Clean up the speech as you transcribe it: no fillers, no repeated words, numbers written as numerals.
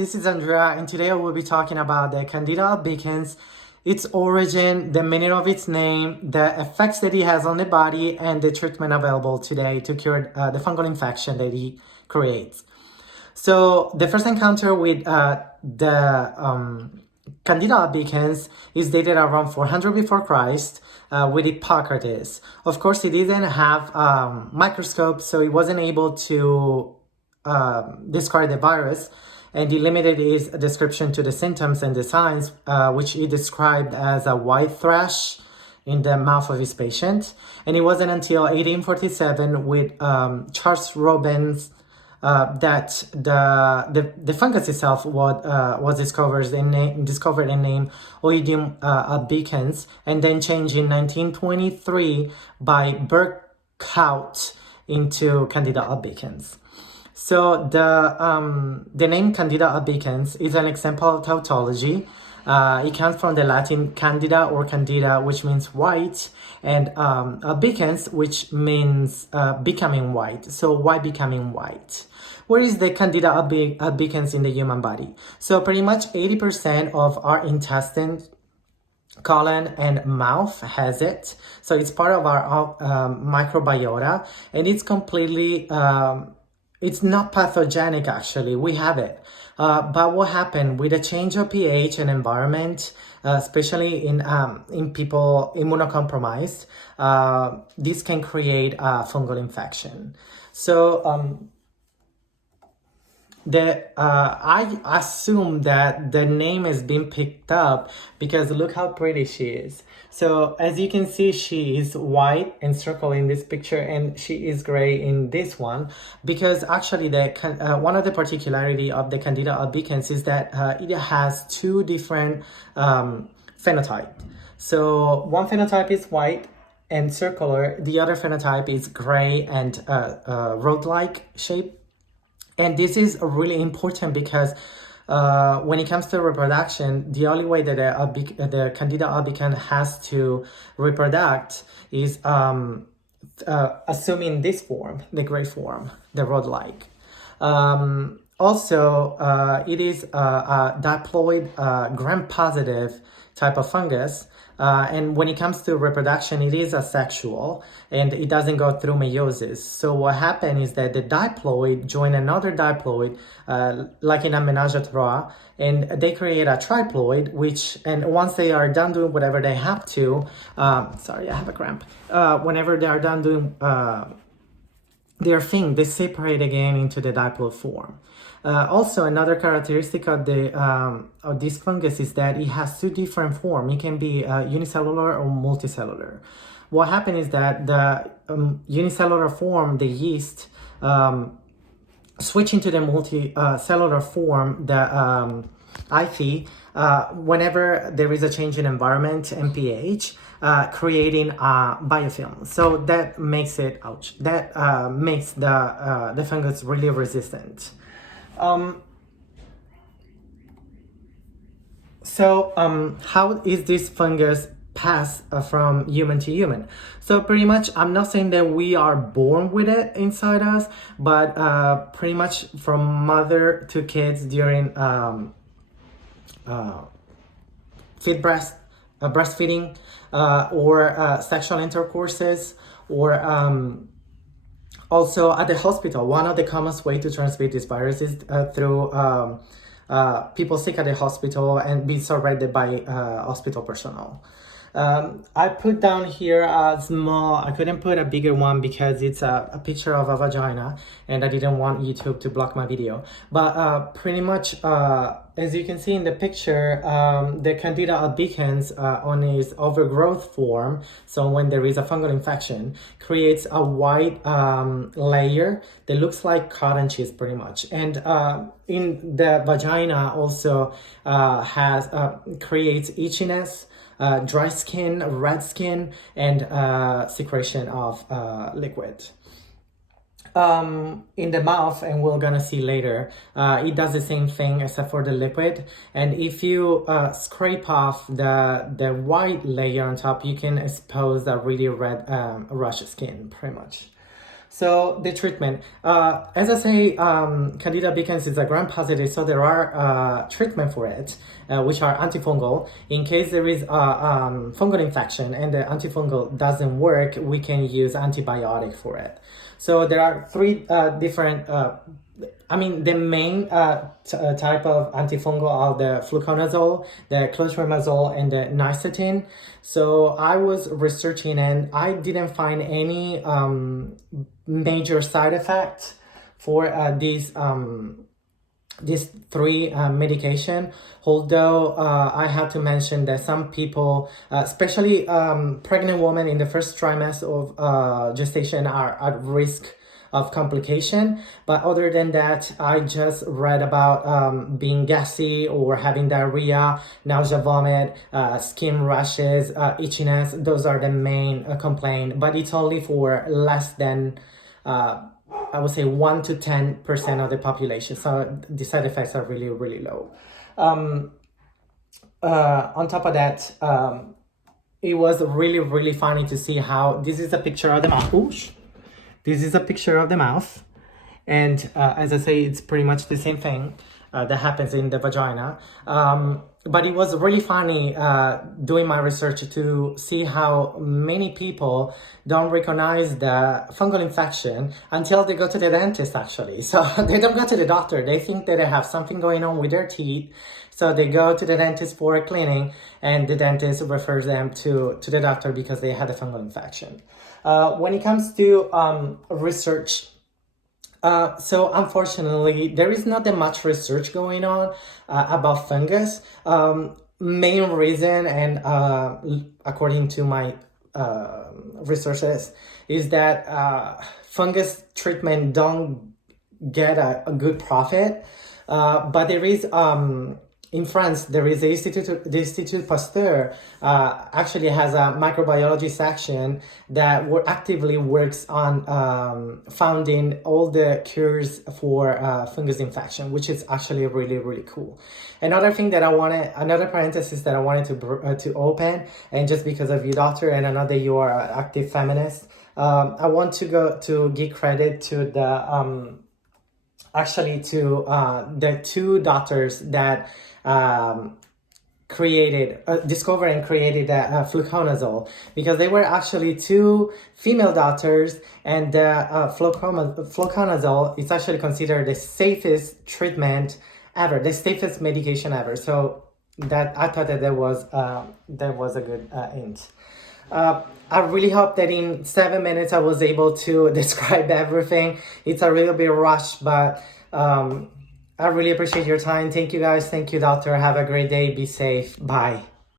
This is Andrea, and today I will be talking about the Candida albicans, its origin, the meaning of its name, the effects that it has on the body, and the treatment available today to cure the fungal infection that it creates. So the first encounter with the Candida albicans is dated around 400 before Christ with Hippocrates. Of course, he didn't have microscope, so he wasn't able to describe the virus, and he limited his description to the symptoms and the signs, which he described as a white thrush in the mouth of his patient. And it wasn't until 1847 with Charles Robbins that the fungus itself was discovered and named Oidium albicans, and then changed in 1923 by Burkhout into Candida albicans. So the name Candida albicans is an example of tautology. It comes from the Latin candida or candida, which means white, and albicans, which means becoming white. So why becoming white? Where is the Candida albicans in the human body? So pretty much 80% of our intestine, colon, and mouth has it. So it's part of our microbiota, and it's completely it's not pathogenic, actually. We have it. But what happened with a change of pH and environment, especially in people immunocompromised, this can create a fungal infection. So I assume that the name has been picked up because look how pretty she is. So as you can see, she is white and circle in this picture, and she is gray in this one, because actually one of the particularity of the Candida albicans is that it has two different phenotypes. So one phenotype is white and circular, the other phenotype is gray and rod-like shape. And this is really important because when it comes to reproduction, the only way that the Candida albicans has to reproduce is assuming this form, the gray form, the rod-like. Also, it is a diploid gram-positive type of fungus. And when it comes to reproduction, it is asexual and it doesn't go through meiosis. So what happened is that the diploid join another diploid, like in a menage a trois, and they create a triploid, and once they are done doing whatever they have to, sorry, I have a cramp. Whenever they are done doing their thing, they separate again into the diploid form. Also, another characteristic of this fungus is that it has two different forms. It can be unicellular or multicellular. What happened is that the unicellular form, the yeast, switch into the multicellular form, the IFE, whenever there is a change in environment and pH, creating a biofilm. So that makes it, makes the fungus really resistant. How is this fungus passed from human to human? So pretty much, I'm not saying that we are born with it inside us, but pretty much from mother to kids during breastfeeding or sexual intercourses, or also at the hospital. One of the commonest ways to transmit this virus is through people sick at the hospital and being surrounded by hospital personnel. I put down here a small, I couldn't put a bigger one because it's a picture of a vagina and I didn't want YouTube to block my video. But pretty much, as you can see in the picture, the Candida albicans on its overgrowth form, so when there is a fungal infection, creates a white layer that looks like cotton cheese pretty much. And in the vagina also creates itchiness, dry skin, red skin, and secretion of liquid. In the mouth, and we're gonna see later, it does the same thing except for the liquid. And if you scrape off the white layer on top, you can expose a really red rash skin pretty much. So the treatment, as I say, Candida albicans is a gram-positive, so there are treatment for it, which are antifungal. In case there is a fungal infection and the antifungal doesn't work, we can use antibiotic for it. So there are three different. The main type of antifungal are the fluconazole, the clotrimazole, and the nystatin. So I was researching and I didn't find any major side effects for these three medication, although I have to mention that some people, especially pregnant women in the first trimester of gestation, are at risk of complication. But other than that, I just read about being gassy or having diarrhea, nausea, vomit, skin rashes, itchiness. Those are the main complaint, but it's only for less than I would say 1 to 10% of the population. So the side effects are really, really low. On top of that, it was really, really funny to see how this is a picture of the mouth. Oosh. This is a picture of the mouth. And as I say, it's pretty much the same thing that happens in the vagina. But it was really funny doing my research to see how many people don't recognize the fungal infection until they go to the dentist, actually. So they don't go to the doctor. They think that they have something going on with their teeth. So they go to the dentist for a cleaning, and the dentist refers them to the doctor because they had a fungal infection. When it comes to research, so unfortunately, there is not that much research going on about fungus. Main reason, and according to my resources, is that fungus treatment don't get a good profit. But there is in France, there is the Institut Pasteur actually has a microbiology section that actively works on finding all the cures for fungus infection, which is actually really, really cool. Another parenthesis that I wanted to open, and just because of you, doctor, and I know that you are an active feminist, I want to give credit to the the two doctors that discovered and created fluconazole, because they were actually two female doctors, and fluconazole is actually considered the safest treatment ever, the safest medication ever. So that I thought that was a good hint. I really hope that in 7 minutes I was able to describe everything. It's a little bit rushed, but I really appreciate your time. Thank you guys. Thank you, doctor. Have a great day. Be safe. Bye.